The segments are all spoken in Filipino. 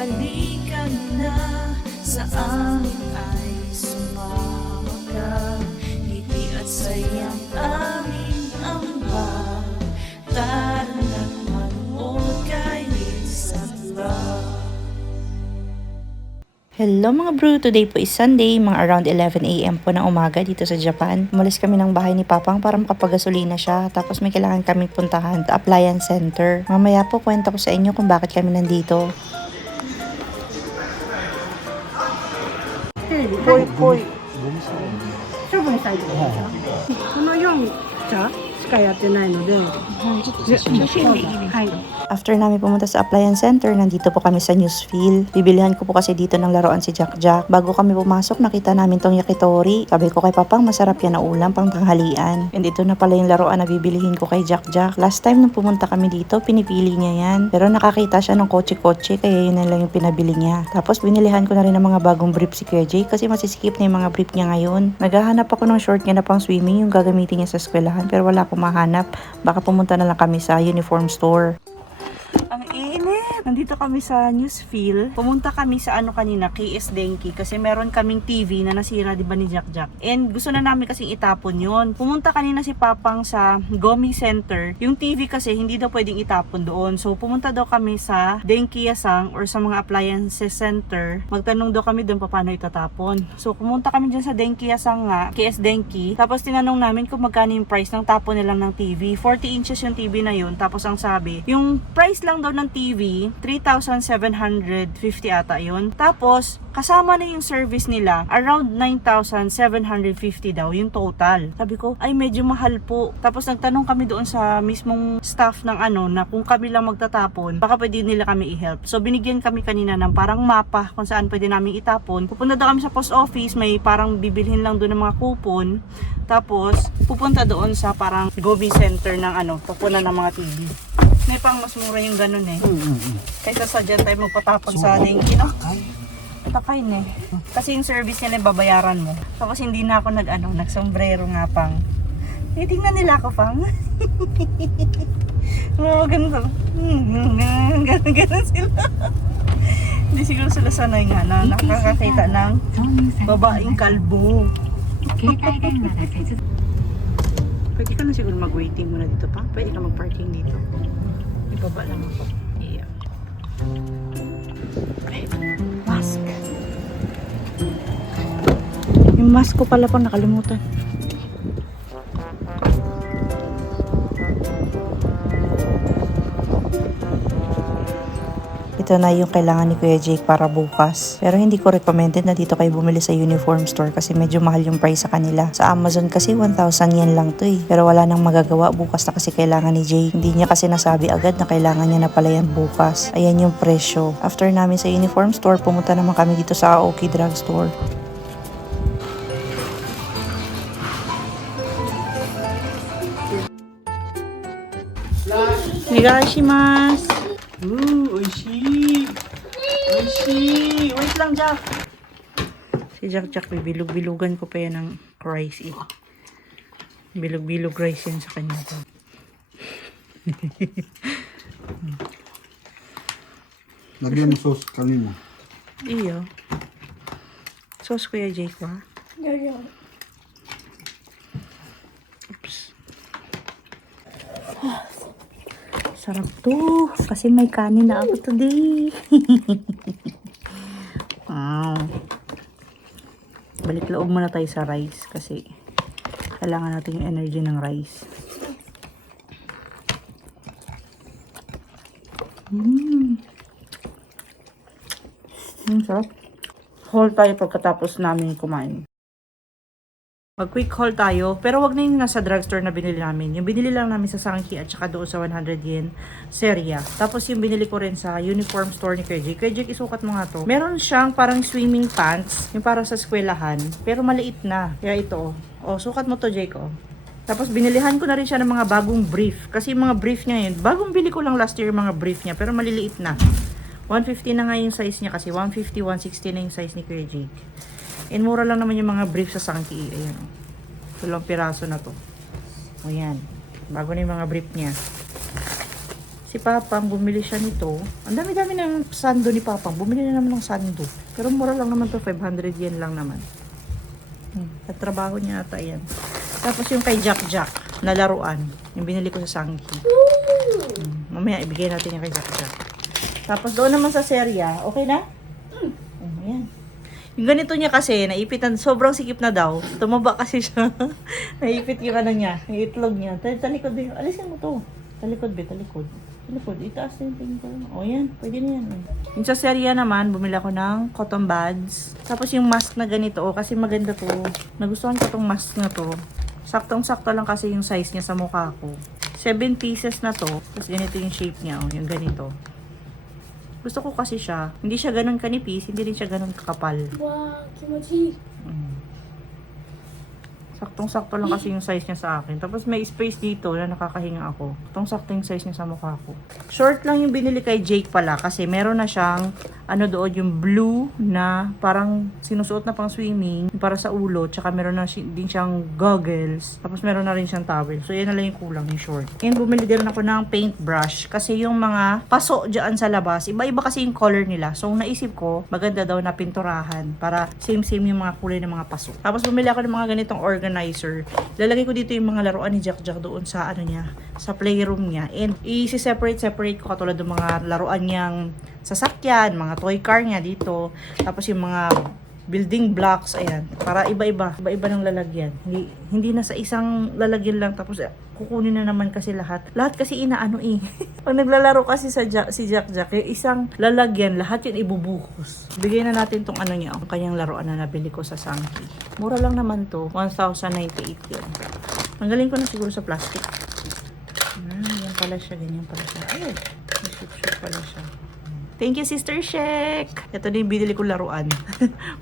Halika na sa amin ay sumama ka. Ngiti at sayang aming ambag. Tara na't manood kay Isang Love. Hello mga bro! Today po is Sunday, mga around 11 AM po ng umaga dito sa Japan. Umalis kami ng bahay ni Papang para makapagasolina siya. Tapos may kailangan kami puntahan sa appliance center. Mamaya po kwenta ko sa inyo kung bakit kami nandito. Poy. 処分したいと思います。この4茶しかやってないので、はい。 After namin pumunta sa appliance center, nandito po kami sa Newsfeel. Bibilihan ko po kasi dito ng laruan si Jack Jack. Bago kami pumasok, nakita namin tong yakitori. Sabi ko kay Papang, masarap yan na ulam pang tanghalian. And ito na pala yung laruan na bibilihin ko kay Jack Jack. Last time nung pumunta kami dito, pinipili niya yan. Pero nakakita siya ng kotse-kotse, kaya yun na lang yung pinabili niya. Tapos binilihan ko na rin ng mga bagong brief si Kuya Jay kasi masiskip na yung mga brief niya ngayon. Naghahanap ako ng short niya na pang swimming, yung gagamitin niya sa eskwelahan, pero wala akong mahanap. Baka pumunta na lang kami sa uniform store. Ang init! Nandito kami sa Newsfeel. Pumunta kami sa kanina, KS Denki, kasi meron kaming TV na nasira, di ba, ni Jack Jack. And gusto na namin kasing itapon yon. Pumunta kanina si Papang sa Gomi Center. Yung TV kasi hindi daw pwedeng itapon doon. So pumunta daw kami sa Denki Yasang or sa mga appliances center. Magtanong daw kami doon paano itatapon. So pumunta kami dyan sa Denki Yasang nga, KS Denki. Tapos tinanong namin kung magkano yung price ng tapon nilang ng TV. 40 inches yung TV na yun. Tapos ang sabi, yung price lang daw ng TV, 3,750 ata yun. Tapos, kasama na yung service nila, around 9,750 daw yung total. Sabi ko, ay medyo mahal po. Tapos nagtanong kami doon sa mismong staff ng na kung kami lang magtatapon, baka pwede nila kami i-help. So, binigyan kami kanina ng parang mapa kung saan pwede namin itapon. Pupunta daw kami sa post office, may parang bibilhin lang doon ng mga coupon. Tapos, pupunta doon sa parang Gobi Center ng pupunan ng mga TV. May pang mas mura yung ganun eh. Kaysa sa dyan tayo magpatapon sa Denki, no? Takay na eh. Kasi yung service nila babayaran mo. Tapos hindi na ako nagsombrero nga pang. Tingnan nila ako pang. Oo, ganun. Ganun sila. Hindi siguro sila sanay nga na nakakakita ng babaeng kalbo. Pwede ka na siguro mag-waiting muna dito pa. Pwede ka mag-parking dito. Ibaba lang ako. Yeah. Ay, mask. Yung mask ko pala pang nakalimutan. Ito na yung kailangan ni Kuya Jake para bukas. Pero hindi ko recommended na dito kayo bumili sa uniform store kasi medyo mahal yung price sa kanila. Sa Amazon kasi 1,000 yen lang to eh. Pero wala nang magagawa, bukas na kasi kailangan ni Jake. Hindi niya kasi nasabi agad na kailangan niya na pala yan bukas. Ayan yung presyo. After namin sa uniform store, pumunta naman kami dito sa Aoki Drugstore. Negashimasu. Oishi! Wait lang, Jack! Si Jack, bibilog-bilugan ko pa yan ng rice eh. Bilog-bilog rice yan sa kanya. Lagyan mo sauce kanina. Iyo. Sauce Kuya Jake ba? Oops. Sarap to. Kasi may kanin na ako today. Wow. Balik loob muna tayo sa rice kasi kailangan natin yung energy ng rice. Sarap. Hold tayo pagkatapos namin kumain. Mag-quick haul tayo, pero wag na yung nasa drugstore na binili namin. Yung binili lang namin sa Sangki at saka doon sa 100 yen Seria. Tapos yung binili ko rin sa uniform store ni Kuya Jake. Kuya Jake, isukat mo nga to. Meron siyang parang swimming pants, yung para sa eskwelahan, pero maliit na. Kaya ito, sukat mo to, Jake, Tapos binilihan ko na rin siya ng mga bagong brief. Kasi yung mga brief niya yun, bagong bili ko lang last year yung mga brief niya, pero maliliit na. 150 na nga yung size niya kasi 150, 160 na yung size ni Kuya Jake. And mura lang naman yung mga brief sa Sangki. Ayan. Dalawang piraso na to. O yan. Bago na yung mga brief niya. Si Papang, bumili siya nito. Ang dami-dami ng sando ni Papang. Bumili na naman ng sando. Pero mura lang naman to, 500 yen lang naman. At trabaho niya ata yan. Tapos yung kay Jack Jack na laruan. Yung binili ko sa Sangki. Mamaya ibigay natin yung kay Jack Jack. Tapos doon naman sa serya, okay na? Ayan. Yung ganito niya kasi, naipitan, sobrang sikip na daw. Tumaba kasi siya. Naipit yung ano niya, yung itlog niya. Talikod ba? Alisin mo to. Talikod ba? Talikod. Talikod. Itaas na yung tingin ko. O yan, pwede na yan. Yung sa serya naman, bumili ako ng cotton buds. Tapos yung mask na ganito, kasi maganda to. Nagustuhan ko tong mask na to. Saktong-sakto lang kasi yung size niya sa mukha ko. 7 pieces na to. Tapos ganito yung shape niya, yung ganito. Gusto ko kasi siya. Hindi siya ganun kanipis, hindi rin siya ganun kakapal. Wow, kimochi. Saktong-sakto lang kasi yung size niya sa akin. Tapos may space dito na nakakahinga ako. Saktong-sakto yung size niya sa mukha ko. Short lang yung binili kay Jake pala kasi meron na siyang ano doon, yung blue na parang sinusuot na pang swimming para sa ulo. Tsaka meron na din siyang goggles. Tapos meron na rin siyang towel. So yan na lang yung kulang, yung short. And bumili din ako ng paintbrush kasi yung mga paso dyan sa labas, iba-iba kasi yung color nila. So naisip ko, maganda daw na pinturahan para same-same yung mga kulay ng mga paso. Tapos bumili ako ng mga ganitong organizer. Lalagay ko dito yung mga laruan ni Jack Jack doon sa ano niya, sa playroom niya. And i-separate ko katulad ng mga laruan niyang sasakyan, mga toy car niya dito. Tapos yung mga building blocks, ayan. Para iba-iba ng lalagyan. Hindi na sa isang lalagyan lang tapos kukunin na naman kasi lahat. Lahat kasi inaano eh. Pag naglalaro kasi si Jack Jack, yung isang lalagyan, lahat yun ibubuhos. Bigay na natin tong ano niya, ang kanyang laruan na nabili ko sa Sangki. Mura lang naman to, 1,098 yun. Tanggalin ko na siguro sa plastic. Yan pala siya, ganyan pala siya. Ay, may shoot pala siya. Thank you, Sister Shek! Ito din yung binili ko laruan.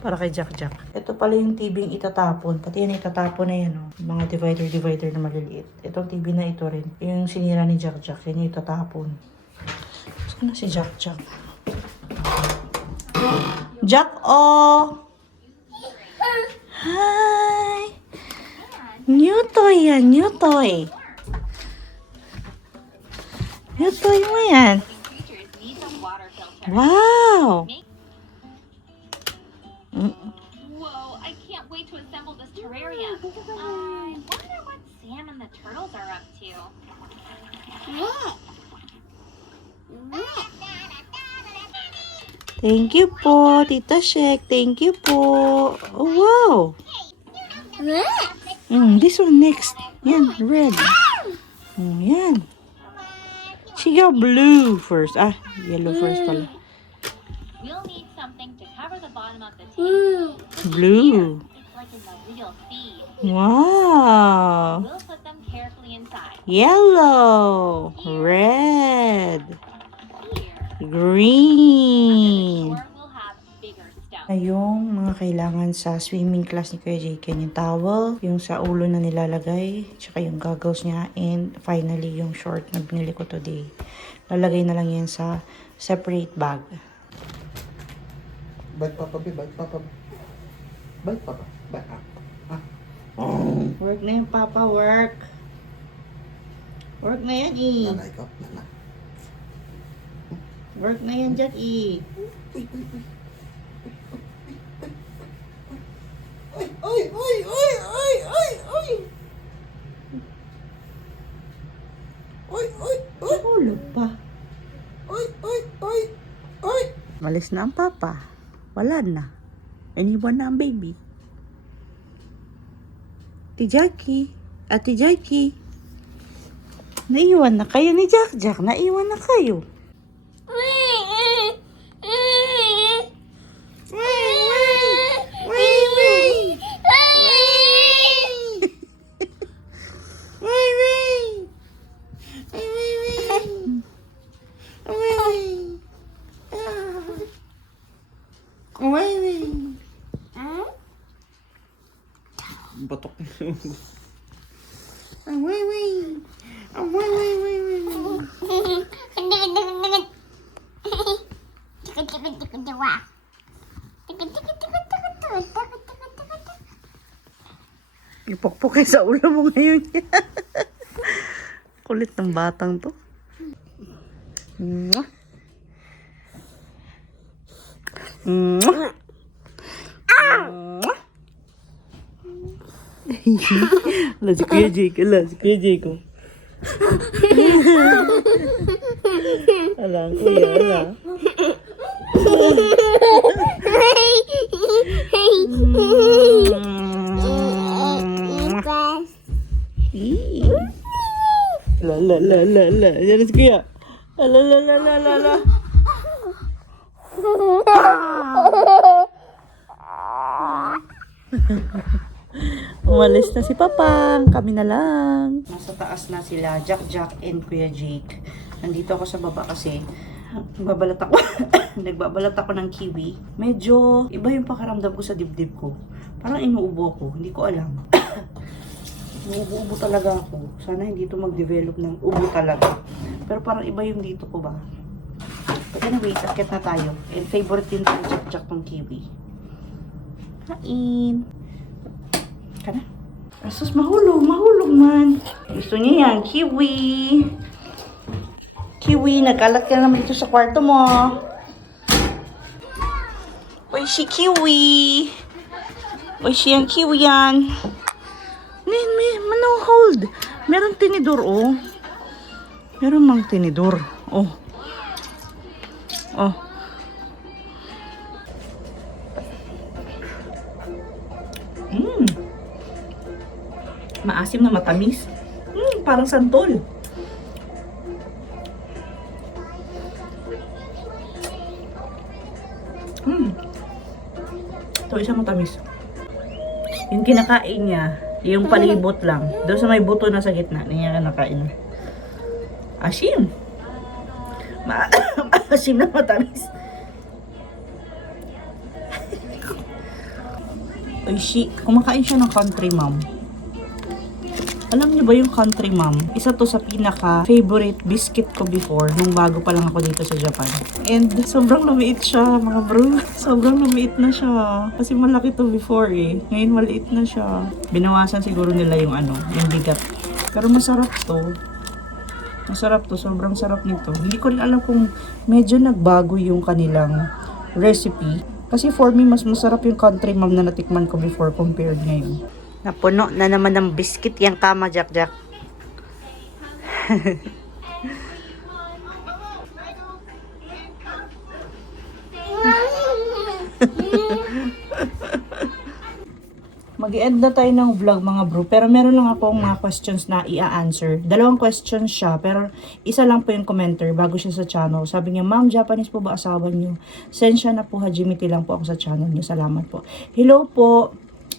Para kay Jack Jack. Ito pala yung TV yung itatapon. Pati yan itatapon na yan, oh. Mga divider na maliliit. Itong TV na ito rin. Yung sinira ni Jack Jack. Yan yung itatapon. Saan na si Jack Jack? Jack, oh! Hi! New toy yan, new toy. New toy mo yan. Wow! Whoa, I can't wait to assemble this terrarium. I wonder what Sam and the turtles are up to. Thank you po, Tita Shek. Thank you po. Oh, wow! This one next. Yan, red. Yan. She got blue first. Yellow first pala. We'll need something to cover the bottom of the tank. Blue. It's like in the real sea. Wow. We'll put them carefully inside. Yellow. Red. Here. Green. Or we'll have bigger stones. Yung mga kailangan sa swimming class ni Kuya Jake, yung towel, yung sa ulo na nilalagay, tsaka yung goggles niya, and finally yung short na binili ko today. Lalagay na lang yan sa separate bag. Bite papa, bite papa. Bite papa, bite up. Work na yan, Papa, work. Work na yan, eh. Nanay ko, nanay. Work na yan, Jack, eh. Nahulog pa. Malis na ang papa. Wala na. Iniwan na ang baby. Ate Jackie. Ate Jackie. Naiwan na kayo ni Jack Jack. Naiwan na kayo. Batok. Ipokpok sa ulo mo ngayon. Kulit ng batang to. Mwah. Mwah. Mwah. Ala, si Kuya Jake. Ala, si Kuya Jake. Oh. Ala, ang kuya. Ala. La la la la la. Yan si Kuya. La la la la la la. Umalis na si Papang. Kami na lang. Nasa taas na sila, Jack and Kuya Jake. Nandito ako sa baba kasi nagbabalat ako. Nagbabalat ako ng kiwi. Medyo iba yung pakiramdam ko sa dibdib ko. Parang inuubo ako. Hindi ko alam. Inuubo talaga ako. Sana hindi ito mag-develop ng ubo talaga. Pero parang iba yung dito ko ba. But anyway, sakit na tayo. And favorite din ng Jack tong kiwi. Kain. Kana? Asus, mahulog man. Gusto niya yan, kiwi. Kiwi, nagkalat ka naman dito sa kwarto mo. Uy, si kiwi. Uy, siyang kiwi yan. Manong hold. Meron tinidor, oh. Meron mang tinidor. Oh. Oh. Maasim na matamis. Parang santol. Ito isang matamis. Yung kinakain niya, yung palibot lang. Doon sa may buto na sa gitna, niya kinakain. Asim. Maasim na matamis. Ay, kumakain siya ng country mom. Alam niyo ba yung country mom? Isa to sa pinaka-favorite biscuit ko before nung bago pa lang ako dito sa Japan. And sobrang lumiit siya, mga bro. Sobrang lumiit na siya. Kasi malaki to before eh. Ngayon maliit na siya. Binawasan siguro nila yung yung bigat. Pero masarap to. Masarap to. Sobrang sarap nito. Hindi ko rin alam kung medyo nagbago yung kanilang recipe. Kasi for me, mas masarap yung country mom na natikman ko before compared ngayon. Napuno na naman ng biscuit yung kama, Jack. Mag-i-end na tayo ng vlog, mga bro. Pero meron lang akong mga questions na i-answer. 2 questions siya, pero isa lang po yung commenter bago siya sa channel. Sabi niya, Ma'am, Japanese po ba asawa niyo? Sensya na po, Hajimiti lang po ako sa channel niyo. Salamat po. Hello po.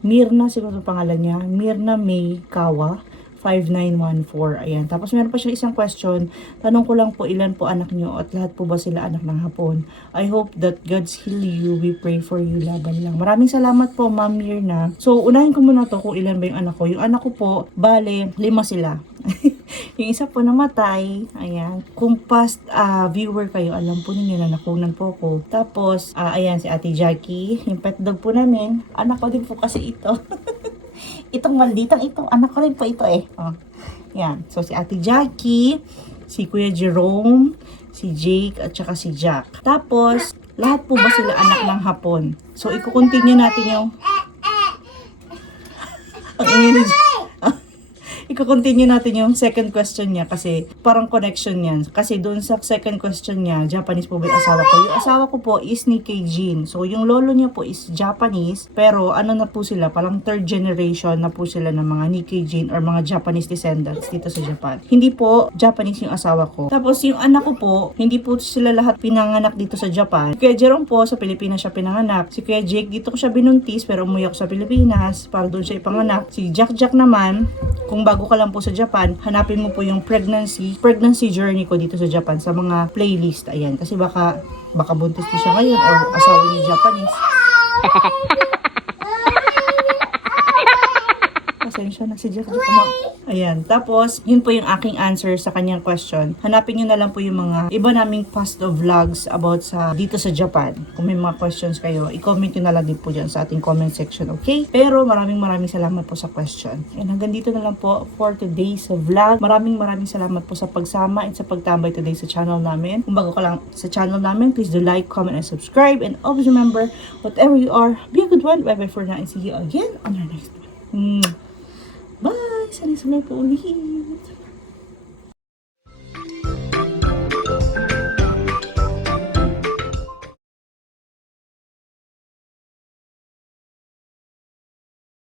Mirna, siguro pangalan niya. Mirna May Kawa, 5914. Ayan. Tapos meron pa siya isang question. Tanong ko lang po, ilan po anak niyo at lahat po ba sila anak ng hapon? I hope that God's heal you. We pray for you. Laban lang. Maraming salamat po, Ma'am Mirna. So, unahin ko muna to kung ilan ba yung anak ko. Yung anak ko po, bale, 5 sila. Yung isa po namatay. Ayan. Kung past viewer kayo, alam po ninyo na nakunan po ko. Tapos, ayan, si Ate Jackie. Yung pet dog po namin. Anak ko din po kasi ito. Itong malditang ito. Anak ko rin po ito eh. Oh. Yan. So, si Ate Jackie, si Kuya Jerome, si Jake, at saka si Jack. Tapos, lahat po ba sila anak ng hapon? So, i-continue natin yung i-continue natin yung second question niya kasi parang connection yan. Kasi doon sa second question niya, Japanese po ba yung asawa ko? Yung asawa ko po is Nikkei Jin. So, yung lolo niya po is Japanese. Pero ano na po sila? Parang third generation na po sila ng mga Nikkei Jin or mga Japanese descendants dito sa Japan. Hindi po Japanese yung asawa ko. Tapos yung anak ko po, hindi po sila lahat pinanganak dito sa Japan. Si Kuya Jerome po, sa Pilipinas siya pinanganak. Si Kuya Jake, dito ko siya binuntis pero umuwi ako sa Pilipinas para doon siya ipanganak. Si Jack naman, kung bago ka lang po sa Japan, hanapin mo po yung pregnancy journey ko dito sa Japan sa mga playlist. Ayan, kasi baka buntis na siya ngayon or asawa niya Japanese. pasensya na si Jack. Ayan. Tapos, yun po yung aking answer sa kanyang question. Hanapin nyo na lang po yung mga iba naming past of vlogs about sa dito sa Japan. Kung may mga questions kayo, i-comment nyo na lang din po dyan sa ating comment section, okay? Pero maraming salamat po sa question. And hanggang dito na lang po for today's vlog. Maraming salamat po sa pagsama at sa pagtambay today sa channel namin. Kung bago ka lang sa channel namin, please do like, comment, and subscribe. And always remember, whatever you are, be a good one. Bye-bye for now and see you again on our next one. Bye! Sana po ulit.